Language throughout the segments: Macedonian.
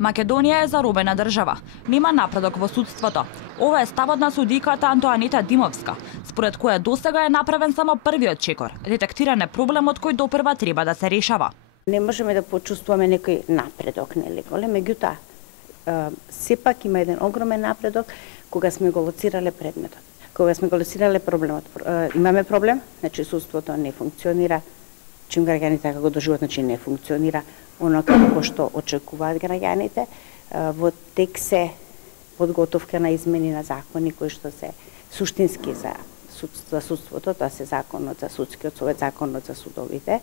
Македонија е заробена држава. Нема напредок во судството. Ова е ставот на судиката Антоанита Димовска, според која досега е направен само првиот чекор. Детектиран е проблемот кој допрва треба да се решава. Не можеме да почувствуваме некој напредок, нели голем, меѓутоа сепак има еден огромен напредок кога сме го лоцирале предметот. Кога сме го лоцирале проблемот. Имаме проблем, значи судството не функционира, чим граѓаните како го доживуваат, значи не функционира оно како што очекуваат граѓаните. Во тек се подготовка на измени на закони кои што се суштински за судството, тоа се законот за судскиот совет, законот за судовите.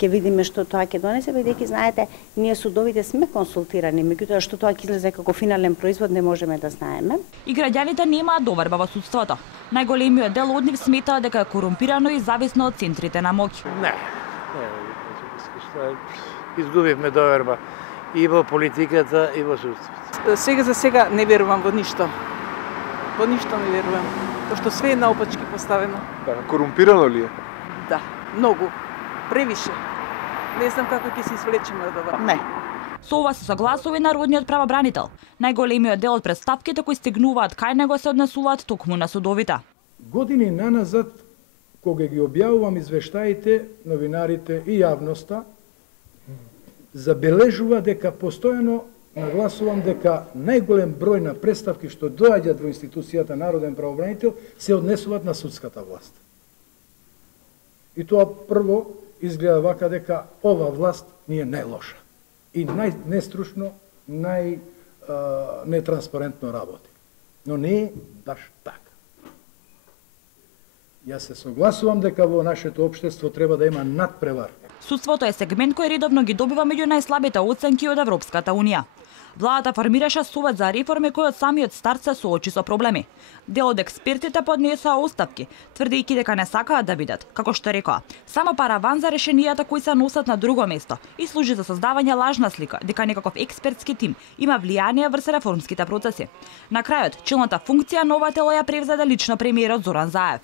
Ќе видиме што тоа ќе донесе, бидејќи знаете, ние судовите сме консултирани, меѓутоа што тоа ќе излезе како финален производ не можеме да знаеме. И граѓаните немаат доверба во судството. Најголемиот дел од нив сметаат дека е корумпирано и зависно од центрите на моќ. Не. Изгубивме доверба и во политиката и во судството. Сега за сега не верувам во ништо. Во ништо не верувам. Тоа што све е наопачки поставено. Да, корумпирано ли е? Да, многу. Превише. Не знам како ќе се извлечеме од ова. Не. Со ова се согласува и народниот правобранител. Најголемиот дел од претставките кои стигнуваат кај него се однесуваат токму на судовите. Години наназад, кога ги објавувам извештаите, новинарите и јавноста, забележува дека постојано нагласувам дека најголем број на претставки што доаѓаат во институцијата Народен правобранител се однесуваат на судската власт. И тоа прво изгледа вака дека ова власт ни е најлоша и најнестручно, нетранспарентно работи. Но не е баш така. Јас се согласувам дека во нашето општество треба да има надпревар. Судството е сегмент кој редовно ги добива меѓу најслабите оценки од Европската Унија. Владата формираше совет за реформи кој од самиот старт се соочи со проблеми. Дел од експертите поднесоа оставки, тврдејќи дека не сакаат да бидат, како што рекоа, само параван за решенијата кои се носат на друго место и служи за создавање лажна слика дека некаков експертски тим има влијание врз реформските процеси. На крајот, челната функција на ова тело ја превзеде лично премиерот Зоран Заев.